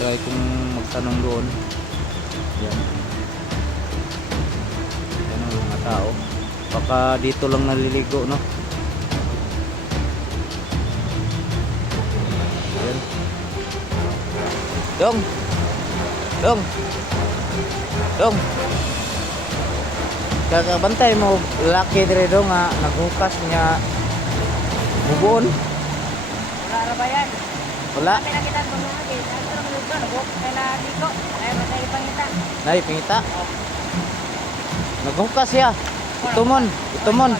try kong magtanong doon. Yan. Yan ang mga tao. Baka dito lang naliligo no? Yan. Dong! Dong! Dong! Kakabantay mo laki dire dong nga naghukas niya bubuon. Wala ra ba yan? wala. Kami na kita lupa? Nagwak kay na dito. Ay, matay pangita. Nay, pingita. Naghukas siya. Itumon, itumon.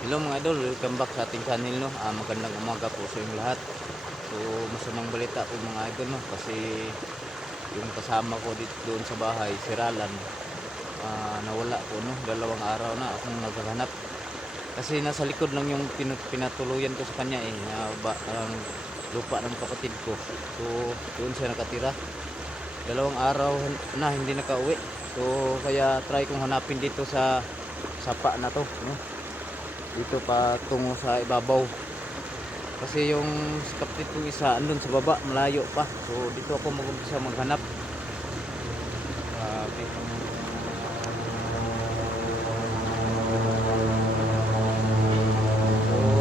Hello mga idol, welcome back sa ating channel no. Ah, magandang umaga po sa inyong lahat. So, masamang balita po mga idol no kasi yung kasama ko dito doon sa bahay, si Ralan, ah, nawala po no. Dalawang araw na akong naghahanap. Kasi nasa likod lang yung pin- pinatuluyan ko sa kanya eh, na ba, ang lupa ng kapatid ko. So, doon siya nakatira. Dalawang araw na hindi nakauwi. So kaya try kong hanapin dito sa sapa na to no? dito pa tungo sa ibabaw. Kasi yung kapit ko isa andun sa baba malayo pa. So dito ako mag-umpisa maghanap. Grabe.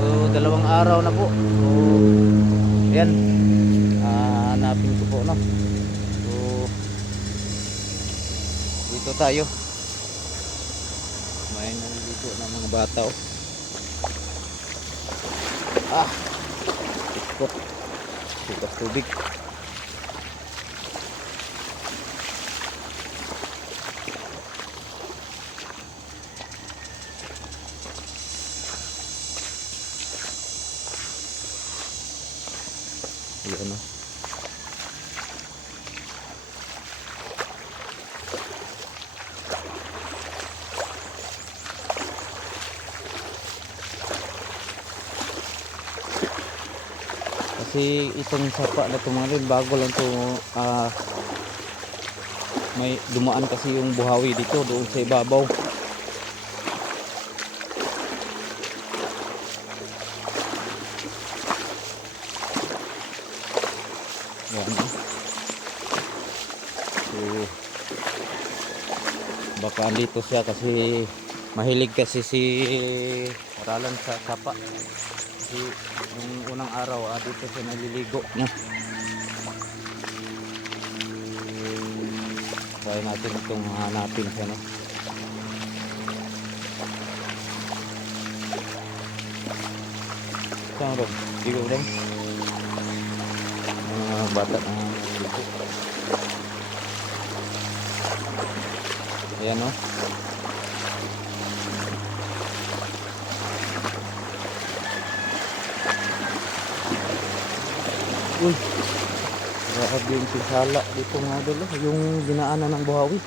So dalawang araw na po. So yan ah, hanapin ko po no So, dito tayo. May naliligo ng mga bata oh. Ah! Ikot. Sikat tubig. Yan oh. Kasi itong sapa na ito mga rin, bago lang to ah, may dumaan kasi yung buhawi dito doon sa ibabaw. Yan. So, baka dito siya kasi mahilig kasi si Ralan sa sapa. Kasi nung unang araw, ah, dito siya naliligo niya. Try natin itong hanapin siya, no? Saan ron? Bigo ron? Bata na naliligo. Ayan, no? Uy, grabe yung pisala dito mga idol. oh. Yung dinaanan ng buhawi.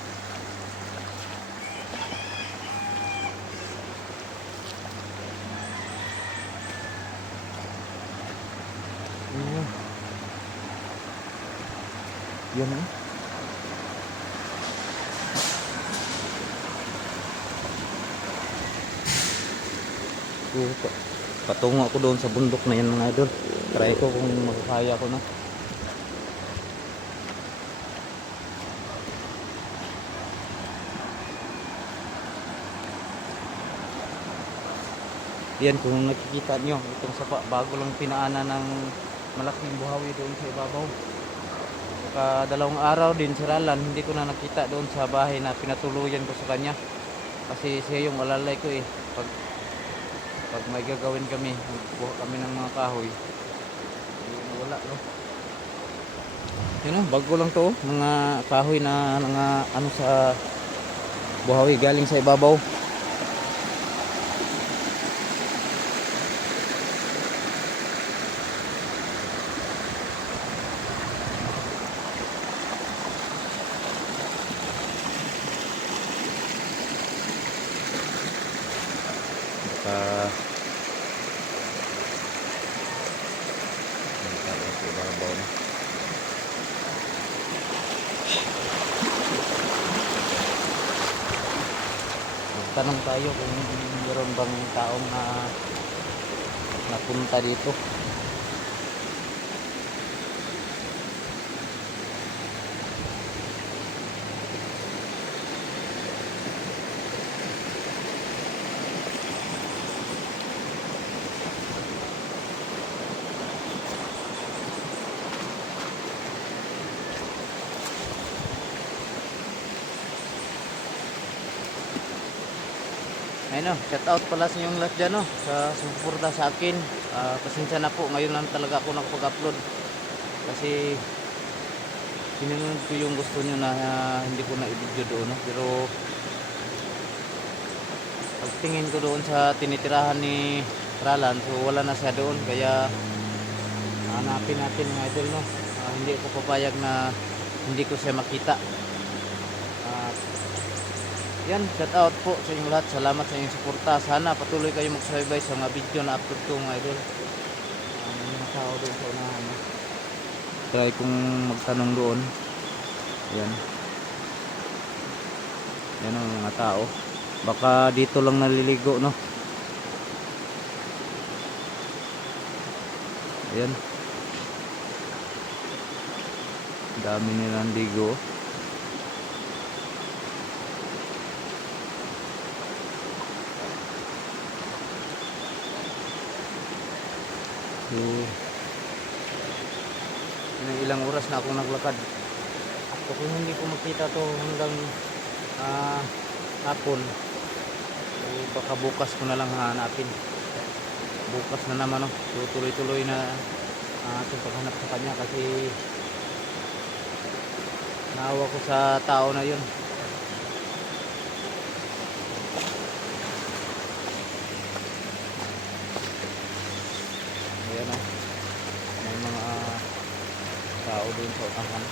Ayan. Yan oh. So, pa- patungo ako doon sa bundok na yan mga idol. Try ko kung makakaya ko na. Yan kung nakikita nyo, itong sapa, bago lang pinaana ng malaking buhawi doon sa ibabaw. Saka dalawang araw din si Ralan, hindi ko na nakita doon sa bahay na pinatuluyan ko sa kanya. Kasi siya yung alalay ko eh. Pag, pag may gagawin kami, magbuha kami ng mga kahoy, hindi wala no. Yun oh, bago lang to, oh. mga kahoy na mga ano sa buhawi galing sa ibabaw. Baka Baka sa ibabaw na. Magtanong tayo kung meron bang taong na napunta dito. Ayun o, shout out pala sa inyong lahat dyan o, sa suporta sa akin. Ah, pasensya na po, ngayon lang talaga ako nakapag-upload. Kasi sinunod ko yung gusto nyo na ah, hindi ko na i-video doon. No? Pero pagtingin ko doon sa tinitirahan ni Ralan, so wala na siya doon. Kaya hanapin natin mga idol. No? Ah, hindi ko papayag na hindi ko siya makita. Yan, shout out po sa inyong lahat. Salamat sa inyong suporta. Sana patuloy kayo magsubaybay sa mga video na upload ko mga idol. Ang mga tao doon sa unahan. Try kong magtanong doon. Yan. Yan ang mga tao. Baka dito lang naliligo, no? Ayan. Dami nilang ligo. So, yun ang ilang oras na akong naglakad. So kung hindi ko makita to hanggang ah, hapon, so baka bukas ko na lang hanapin. Bukas na naman, no? So tuloy-tuloy na uh, ating paghanap sa kanya kasi naawa ko sa tao na yun. Ayan o. May mga tao doon sa utangan.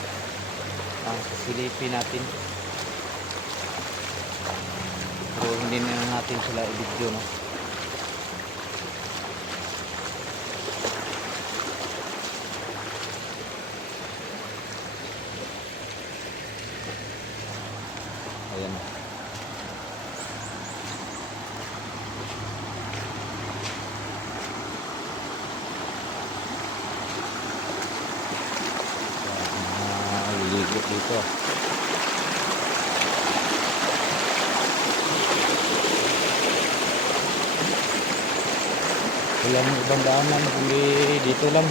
Ang silipin natin. Pero hindi na natin sila i-video no. Ayan o. mga liligo dito walang ibang daanan kundi dito lang.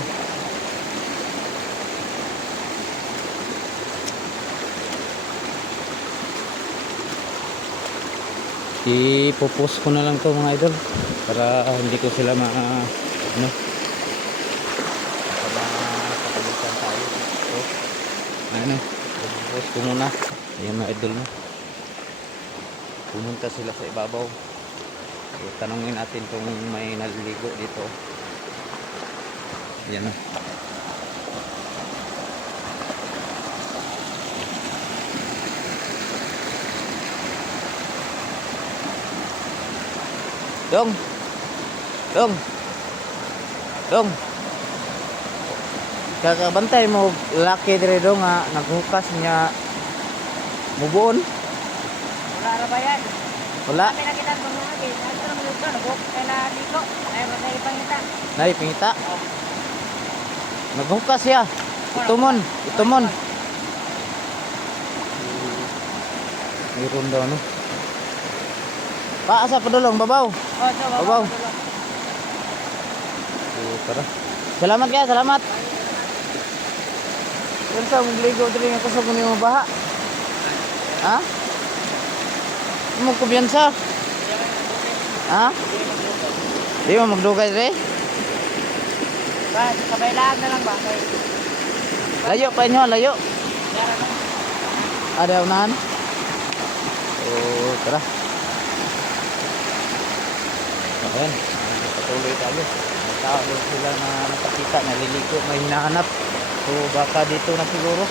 Ipopost ko na lang to mga idol para hindi ko sila ma ano para makapalitan tayo. So, ano ipopost ko muna. Ayan mga idol no? Pumunta sila sa ibabaw so, tanongin natin kung may naliligo dito ayan na Dong. Dong. Dong. Kakabantay mo laki dire dong nga naghukas niya mubuon. Wala ra ba yan? Wala. Nay pingita. Naghukas siya. Itumon, itumon. Mayroon daw no. Paasa pa dulong babaw. Oh, so, Babaw. So, tara. Salamat kaya, salamat. Yan sa magligo diri nga kusog ni baha. Ha? Mo kumbiyansa. Ha? Di mo magdugay diri? Ba, sabay lang na lang ba? Kay, Layo pa inyo, layo. Ada unahan. So, tara. Ayan, patuloy tayo. May tao doon sila na nakakita, naliligo, may hinahanap. So, baka dito na siguro.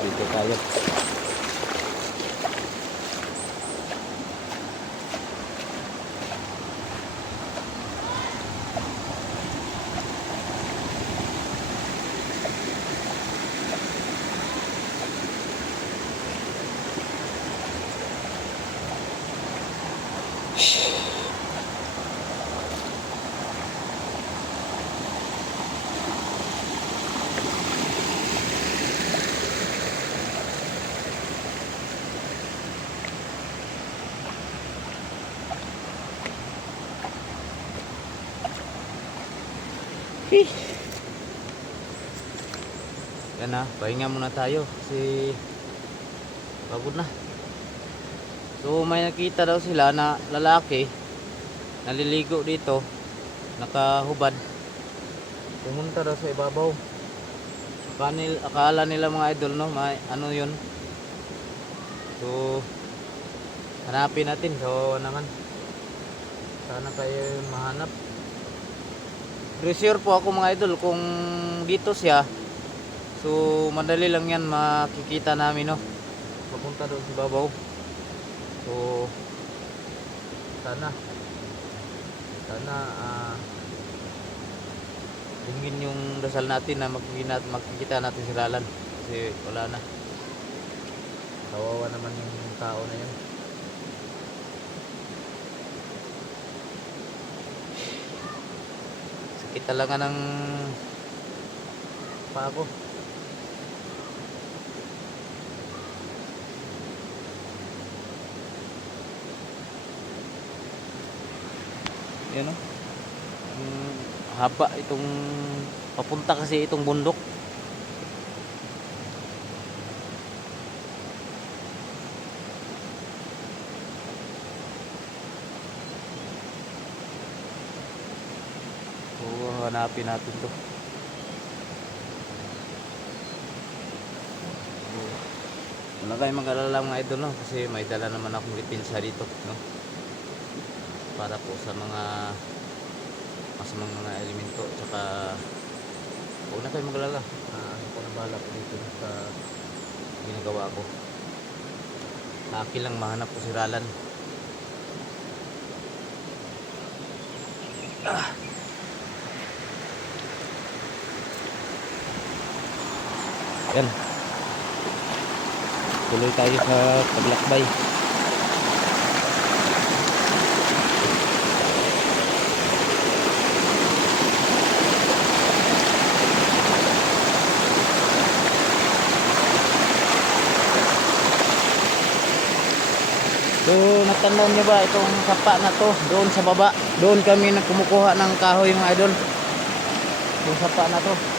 Dito tayo. Eh. Yan na, pahinga muna tayo kasi pagod na. So may nakita daw sila na lalaki naliligo dito, nakahubad. Pumunta daw sa ibabaw. Kanil, akala nila mga idol no, may ano 'yun. So hanapin natin so naman. Sana kayo mahanap. Pero sure po ako mga idol kung dito siya So madali lang yan makikita namin no. Papunta doon sa babaw. So sana sana ah tingin yung dasal natin na makikita, makikita natin si Ralan kasi wala na. Kawawa naman yung tao na yun. Sakit talaga ng paa ko. Yan o. Mm, haba itong papunta kasi itong bundok. So, hanapin natin to. Wala kayong mag-alala mga idol no? kasi may dala naman akong lipinsa dito no? para po sa mga masamang mga elemento tsaka huwag na kayo mag-alala uh, ako na bahala po dito sa ginagawa ko akin lang mahanap ko si Ralan ah. Yan tuloy tayo sa paglakbay So, natanaw niyo ba itong sapa na to? Doon sa baba. Doon kami nagkumukuha ng kahoy mga idol. Yung sapa na to.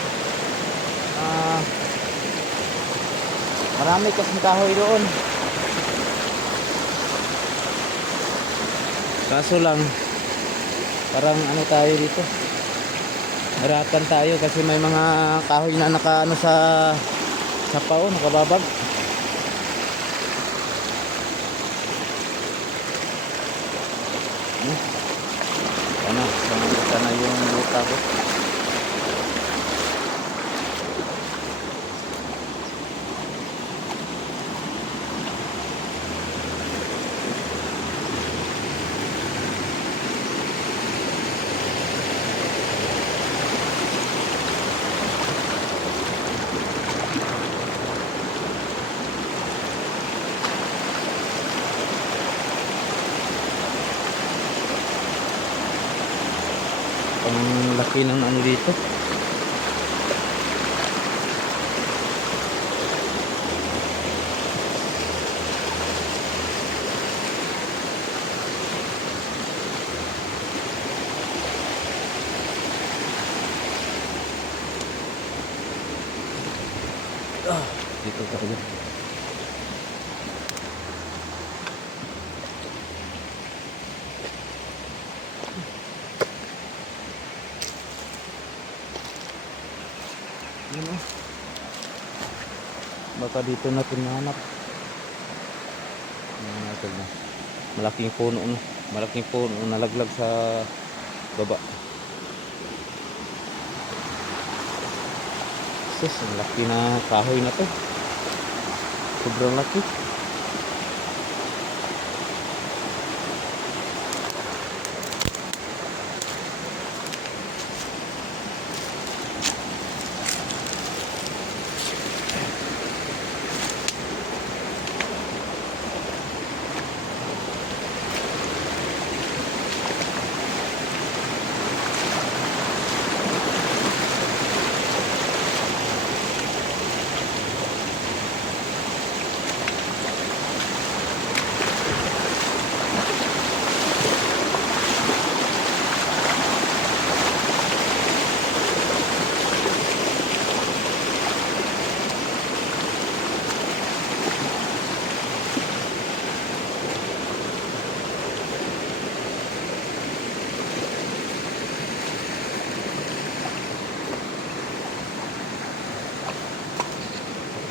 Marami kasing kahoy doon. Kaso lang, parang ano tayo dito. Harapan tayo kasi may mga kahoy na naka ano sa sapa o, nakababag. ano, sumulita na yung luta ko. Ang laki ng ano dito. Ah, dito tayo. Baka dito natin mahanap. Yan natin na. Malaking puno no. Malaking puno nalaglag sa baba. Sis, ang laki na kahoy na to. Sobrang laki.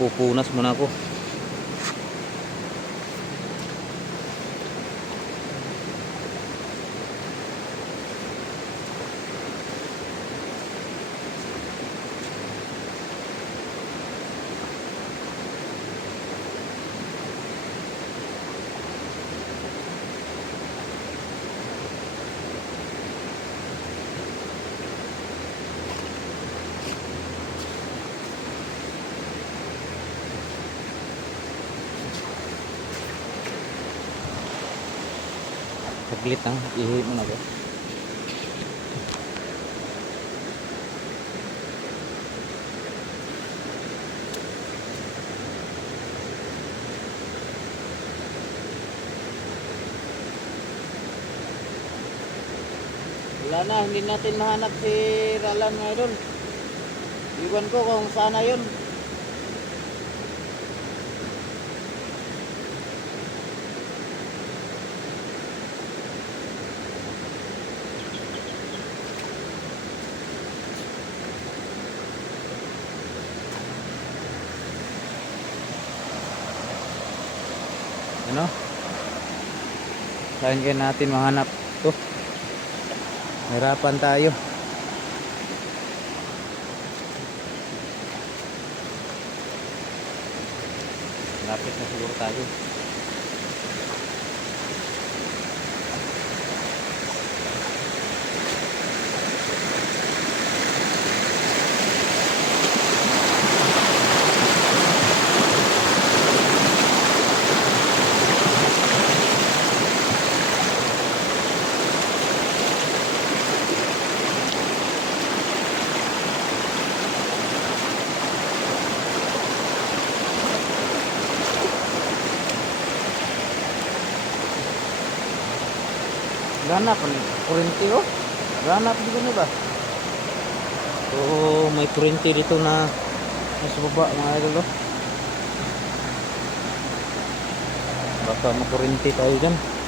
Pupunas muna ako. Saglit lang, ihi mo na ko. Wala na, hindi natin mahanap si Ralan ngayon. Iwan ko kung sana yun. Ano? Saan kaya natin mahanap to? Hirapan tayo. Lapit na siguro tayo. Ganap ni kurente oh. Ganap di ba ba? So may kurente dito na nasa baba mga idol oh. Baka makurente tayo dyan.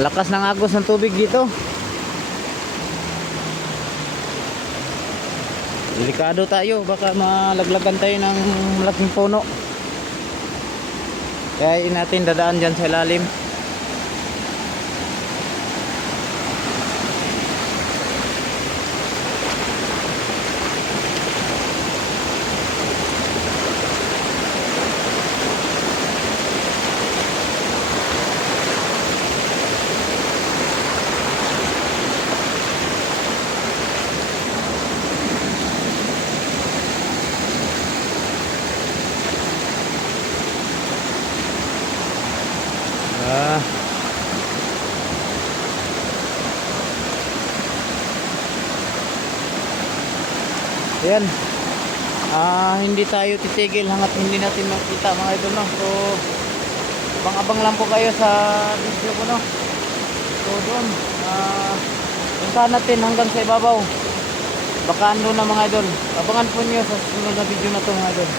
Lakas ng agos ng tubig dito. Delikado tayo, baka malaglagan tayo ng malaking puno. Kaya natin dadaan dyan sa ilalim. Ayan. Ah, hindi tayo titigil hanggat hindi natin makita mga idol no. So, abang-abang lang po kayo sa video ko no. So, doon. Ah, puntahan natin hanggang sa ibabaw. Baka ando na mga idol. Abangan po niyo sa susunod na video na to mga idol.